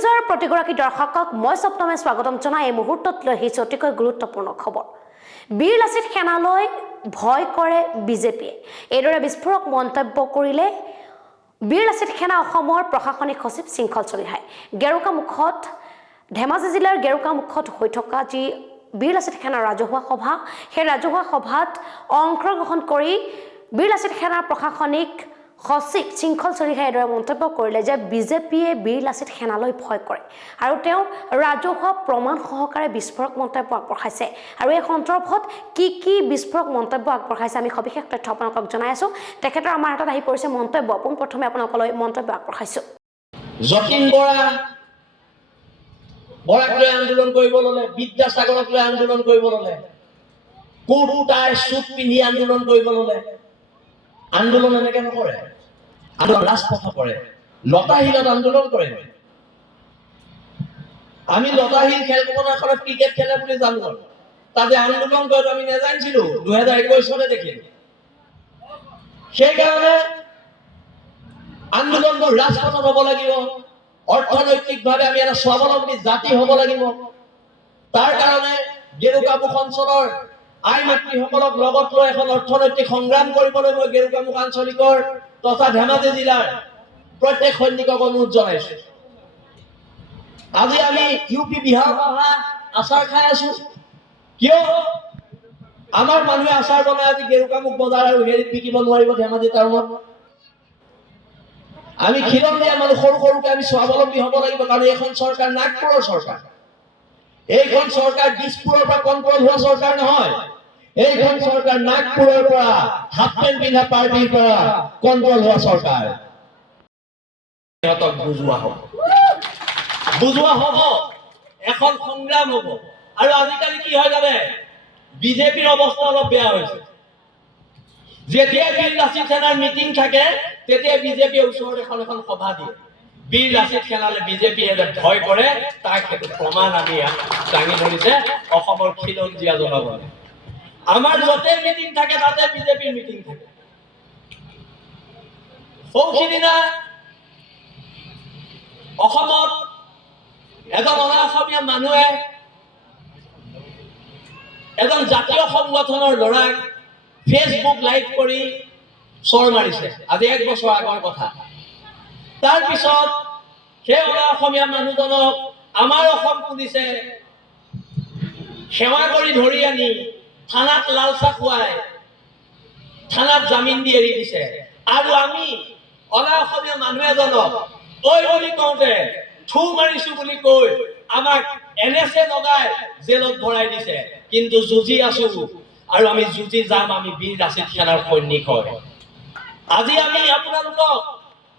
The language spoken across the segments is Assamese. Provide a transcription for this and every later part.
নিউজৰ প্ৰতিগৰাকী দৰ্শকক মই সপ্তমে স্বাগতম জনাই এই মুহূৰ্তত লৈ আহিছোঁ অতিকৈ গুৰুত্বপূৰ্ণ খবৰ। বীৰ লাচিত সেনালৈ ভয় কৰে বিজেপিয়ে। এইদৰে বিস্ফোৰক মন্তব্য কৰিলে বীৰ লাচিত সেনা অসমৰ প্ৰশাসনিক সচিব শৃংখল চলিহাই। গেৰুকামুখত ধেমাজি জিলাৰ গেৰুকামুখত হৈ থকা যি বীৰ লাচিত সেনাৰ ৰাজহুৱা সভা, সেই ৰাজহুৱা সভাত অংশগ্ৰহণ কৰি বীৰ লাচিত সেনাৰ প্ৰশাসনিক সচিব শৃংখল চলিহাই এইদৰে মন্তব্য কৰিলে যে বিজেপিয়ে বীৰ লাচিত সেনালৈ ভয় কৰে আৰু তেওঁ ৰাজহুৱা প্ৰমাণ সহকাৰে বিস্ফোৰক মন্তব্য আগবঢ়াইছে। আৰু এই সন্দৰ্ভত কি বিস্ফোৰক মন্তব্য আগবঢ়াইছে আমি সবিশেষ তথ্য আপোনালোকক জনাই আছোঁ। তেখেতৰ আমাৰ হাতত আহি পৰিছে মন্তব্য। পোনপ্ৰথমে আপোনালোকলৈ মন্তব্য আগবঢ়াইছোঁ। যতীন বৰাক লৈ আন্দোলন কৰিব ল'লে, বিদ্যাসাগৰক লৈ আন্দোলন কৰিব ল'লে, কোট টাই চুট পিন্ধি আন্দোলন কৰিব ল'লে। আন্দোলন এনেকে নকৰে, আন্দোলন ৰাজপথ কৰে, লতাশিলত আন্দোলন কৰে। আমি লতাশিল খেলপথাৰখনত ক্ৰিকেট খেলে বুলি জানো, তাতে আন্দোলন কৰে আমি নাজানিছিলো। 2021 চনে দেখিলো। সেইকাৰণে আন্দোলনবোৰ ৰাজপথত হ'ব লাগিব। অৰ্থনৈতিকভাৱে আমি এটা স্বাৱলম্বী জাতি হ'ব লাগিব। তাৰ কাৰণে গেৰুকামুখ অঞ্চলৰ আই মাতৃসকলক লগত লৈ এখন অৰ্থনৈতিক সংগ্ৰাম কৰিবলৈ মই গেৰুকামুখ আঞ্চলিকৰ তথা ধেমাজি জিলাৰ প্ৰত্যেক সৈনিকক অনুৰোধ জনাইছো। আজি আমি ইউপি বিহাৰৰ পৰা আচাৰ খাই আছো। কিয় আমাৰ মানুহে আচাৰ বনাই আজি গেৰুকামুখ বজাৰ আৰু হেৰিত বিকিব নোৱাৰিব ধেমাজি টাউনত? আমি খিলঞ্জীয়া মানুহ সৰুকে আমি স্বাৱলম্বী হ'ব লাগিব। কাৰণ এইখন চৰকাৰ নাগপুৰৰ চৰকাৰ। এইখন চৰকাৰ দিছপুৰৰ পৰা কণ্ট্ৰল হোৱা চৰকাৰ নহয়। এইখন চৰকাৰ নাগপুৰৰ পৰা হাফ পেণ্ট পিন্ধা পাৰ্টিৰ পৰা কণ্ট্ৰল হোৱা চৰকাৰ। সিহঁতক বুজোৱা হ'ব, এখন সংগ্ৰাম হ'ব। আৰু আজিকালি কি হয় জানে, বিজেপিৰ অৱস্থা অলপ বেয়া হৈছে। যেতিয়া বীৰ লাচিত সেনাৰ মিটিং থাকে তেতিয়া বিজেপিয়ে ওচৰত এখন সভা দিয়ে। বীৰ লাচিত সেনালৈ বিজেপিয়ে যে ভয় কৰে তাৰ ক্ষেত্ৰত প্ৰমাণ আমি দাঙি ধৰিছে অসমৰ খিলঞ্জীয়া জনগণে। আমাৰ য'তে মিটিং থাকে তাতে বিজেপিৰ মিটিং থাকে। সৌখিদিনা অসমত এজন অসমীয়া মানুহে এজন জাতীয় সংগঠনৰ ল'ৰাক ফেচবুক লাইভ কৰি চৰ মাৰিছে। আজি 1 বছৰ আগৰ কথা। তাৰ পিছত সেই অসমীয়া মানুহজনক আমাৰ অসম পুলিচে সেৱা কৰি ধৰি আনি থানাত লালচা খুৱাই থানাত জামিন দি এৰি দিছে। আৰু আমি অসমীয়া মানুহ এজনক ঐ বুলি কওঁতে থু মাৰিছো বুলি কৈ আমাক NSA লগাই জেলত ভৰাই দিছে। কিন্তু যুঁজি আছো আৰু আমি যুঁজি যাম। আমি বীৰ লাচিত সেনাৰ সৈনিক হয়। আজি আমি আপোনালোকক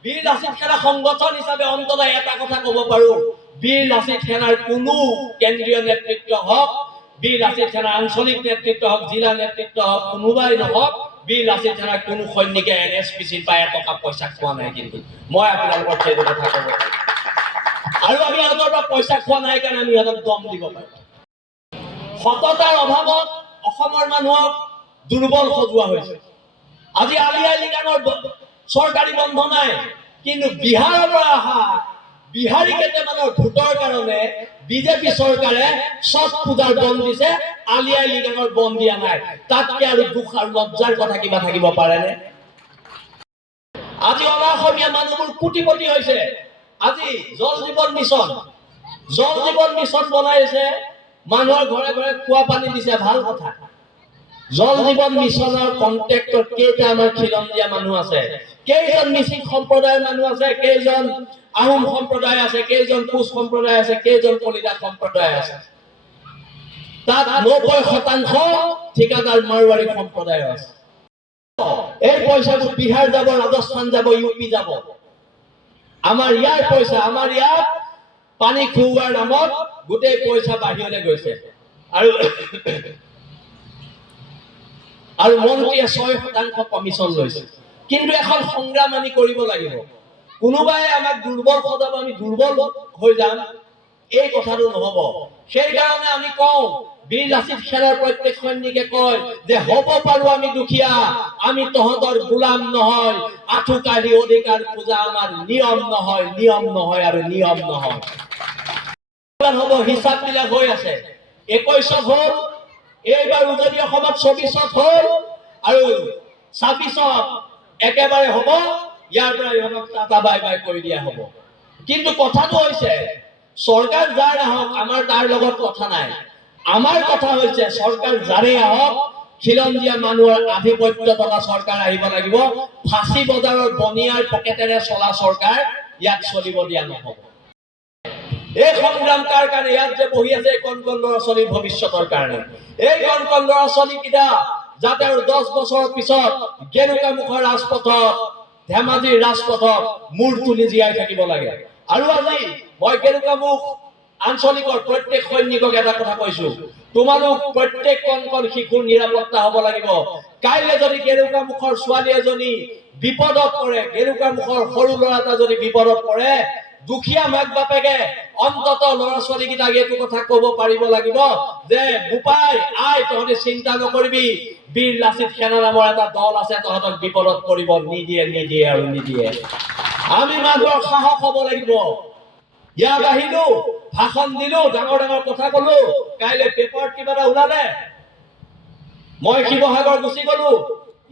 বীৰ লাচিত সেনা সংগঠন হিচাপে অন্তত এটা কথা ক'ব পাৰো, বীৰ লাচিত সেনাৰ কোনো কেন্দ্ৰীয় নেতৃত্ব হওক, বীৰ লাচিত সেনাৰ আঞ্চলিক নেতৃত্ব হওক, জিলা নেতৃত্ব হওক, কোনোবাই নহওক, বীৰ লাচিত সেনাৰ কোনো সৈনিকে NSPCৰ পৰা টকা পইচা খোৱা নাই। কিন্তু মই আপোনালোকক সেইটো কথা ক'ব পাৰো। আৰু আমি সিহঁতৰ পৰা পইচা খোৱা নাই কাৰণে আমি সিহঁতক দম দিব পাৰো। সততাৰ অভাৱত অসমৰ মানুহক দুৰ্বল সজোৱা হৈছে। আজি আলি আই লৃগাঙৰ চৰকাৰী বন্ধ নাই, কিন্তু বিহাৰৰ পৰা অহা বিহাৰী কেইটামানৰ ভোটৰ কাৰণে বিজেপি চৰকাৰে ছট পূজাৰ বন্ধ দিছে, আলি আই লৃগাঙৰ বন্ধ দিয়া নাই। তাতকে আৰু দুখ আৰু লজ্জাৰ কথা কিবা থাকিব পাৰেনে? আজি অসমীয়া মানুহবোৰ কোটিপতি হৈছে। আজি জল জীৱন মিছন বনাইছে, মানুহৰ ঘৰে ঘৰে খোৱা পানী দিছে, ভাল কথা। জল জীৱন মিছনৰ কন্টেক্টত কেইটা আমাৰ খিলঞ্জীয়া মানুহ আছে, কেইজন মিচিং সম্প্ৰদায়ৰ মানুহ আছে, কেইজন আহোম সম্প্ৰদায় আছে, কেইজন কোচ সম্প্ৰদায় আছে, কেইজন কলিতা সম্প্ৰদায় আছে। তাত 90% ঠিকাদাৰ মাৰোৱাৰী সম্প্ৰদায় আছে। এই পইচাবোৰ বিহাৰ যাব, ৰাজস্থান যাব, ইউপি যাব। আমাৰ ইয়াৰ পইচা, আমাৰ ইয়াত পানী খুওৱাৰ নামত গোটেই পইচা বাহিৰলৈ গৈছে। আৰু মন্ত্ৰীয়ে 6% কমিশ্যন লৈছে। কিন্তু এখন সংগ্ৰাম আমি কৰিব লাগিব। কোনোবাই আমাক দুৰ্বল সজাব, আমি দুৰ্বল হৈ যাম, এই কথাটো নহব। সেইকাৰণে আমি কওঁ, বীৰ লাচিত সেনাৰ প্ৰত্যেক সৈনিকে কয় যে হ'ব পাৰো আমি দুখীয়া, আমি তহঁতৰ গোলাম নহয়। আঁঠু কাঢ়ি অধিকাৰ পূজা আমাৰ নিয়ম নহয় আৰু নিয়ম নহয়। হ'ব হিচাপবিলাক হৈ আছে 21ত হ'ল এইবাৰ উজনি অসমত 24ত হ'ল আৰু 26ত একেবাৰে হ'ব ইয়াৰ পৰা ইহঁতক টাটা বাই বাই কৰি দিয়া হ'ব কিন্তু কথাটো হৈছে চৰকাৰ যাৰ আহক আমাৰ তাৰ লগত কথা নাই আমাৰ কথা হৈছে চৰকাৰ যাৰে আহক খিলঞ্জীয়া মানুহৰ আধিপত্য থকা চৰকাৰ আহিব লাগিব ফাঁচী বজাৰৰ বনিয়াৰ পকেটেৰে চলা চৰকাৰ ইয়াত চলিব দিয়া নহ'ব এই সংগ্ৰাম কাৰ কাৰণে ইয়াত যে বহি আছে কণ কণ ল'ৰা ছোৱালীৰ ভৱিষ্যতৰ কাৰণে এই কণ কণ ল'ৰা ছোৱালীকেইটা যাতে আৰু 10 বছৰৰ পিছত গেৰুকামুখৰ ৰাজপথত ধেমাজিৰ ৰাজপথত মূৰ তুলি জীয়াই থাকিব লাগে আৰু আজি মই গেৰুকামুখ আঞ্চলিকৰ প্ৰত্যেক সৈনিকক এটা কথা কৈছো তোমালোক প্ৰত্যেক কণ কণ শিশুৰ নিৰাপত্তা হ'ব লাগিব কাইলৈ যদি গেৰুকামুখৰ ছোৱালী এজনী বিপদত পৰে গেৰুকামুখৰ সৰু ল'ৰা এটা যদি বিপদত পৰে দুখীয়া মাক বাপেকে অন্তত ল'ৰা ছোৱালীকেইটাক এইটো কথা ক'ব পাৰিব লাগিব যে গোপাই আই তহঁতে চিন্তা নকৰিবি বীৰ লাচিত সেনা নামৰ এটা দল আছে তহঁতক বিপদত পৰিব নিদিয়ে আৰু নিদিয়ে আমি মানুহৰ সাহস হ'ব লাগিব ইয়াত আহিলো ভাষণ দিলো ডাঙৰ ডাঙৰ কথা ক'লো কাইলৈ পেপাৰত কিবা এটা ওলালে মই শিৱসাগৰ গুচি গ'লো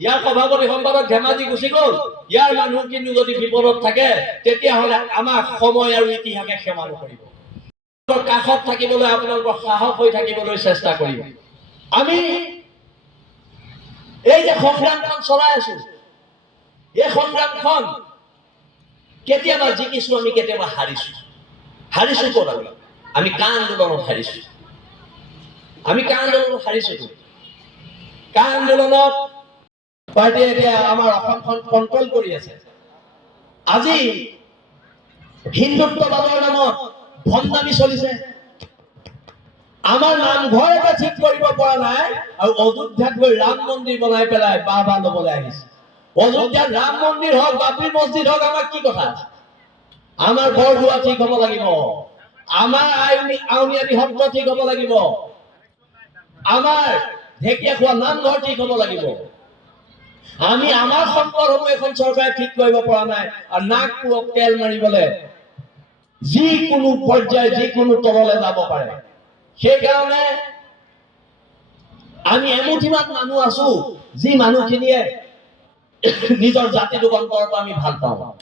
ইয়াৰ সভাপতি সম্পাদক ধেমাজি গুচি গ'ল ইয়াৰ মানুহ কিন্তু যদি বিপদত থাকে তেতিয়াহ'লে আমাক সময় আৰু ইতিহাসে ক্ষমা নকৰিব কাষত থাকিবলৈ আপোনালোকৰ সাহস হৈ থাকিবলৈ চেষ্টা কৰিম আমি এই যে সংগ্ৰামখন চলাই আছো এই সংগ্ৰামখন কেতিয়াবা জিকিছো আমি কেতিয়াবা হাৰিছো ক'ত আমি কা আন্দোলনত হাৰিছো কা আন্দোলনত পাৰ্টিয়ে এতিয়া আমাৰ অসমখন কণ্ট্ৰল কৰি আছে আজি হিন্দুত্ববাদৰ নামত ভণ্ডামি চলিছে আমাৰ নামঘৰ এটা ঠিক কৰিব পৰা নাই আৰু অযোধ্যাত গৈ ৰাম মন্দিৰ বনাই পেলাই বাহ ল'বলৈ আহিছে অযোধ্যাত ৰাম মন্দিৰ হওক বাবৰি মছজিদ হওক আমাৰ কি কথা আমাৰ বৰদোৱা ঠিক হ'ব লাগিব আমাৰ আউনীআটী সত্ৰ ঠিক হ'ব লাগিব আমাৰ ঢেকীয়াখোৱা নামঘৰ ঠিক হ'ব লাগিব আমি আমাৰ সম্পদসমূহ এখন চৰকাৰে ঠিক কৰিব পৰা নাই আৰু নাগপুৰক তেল মাৰিবলৈ যিকোনো পৰ্যায় যিকোনো তললৈ যাব পাৰে সেইকাৰণে আমি এমুঠিমান মানুহ আছো যি মানুহখিনিয়ে নিজৰ জাতিটোক অন্তৰৰ পৰা আমি ভাল পাওঁ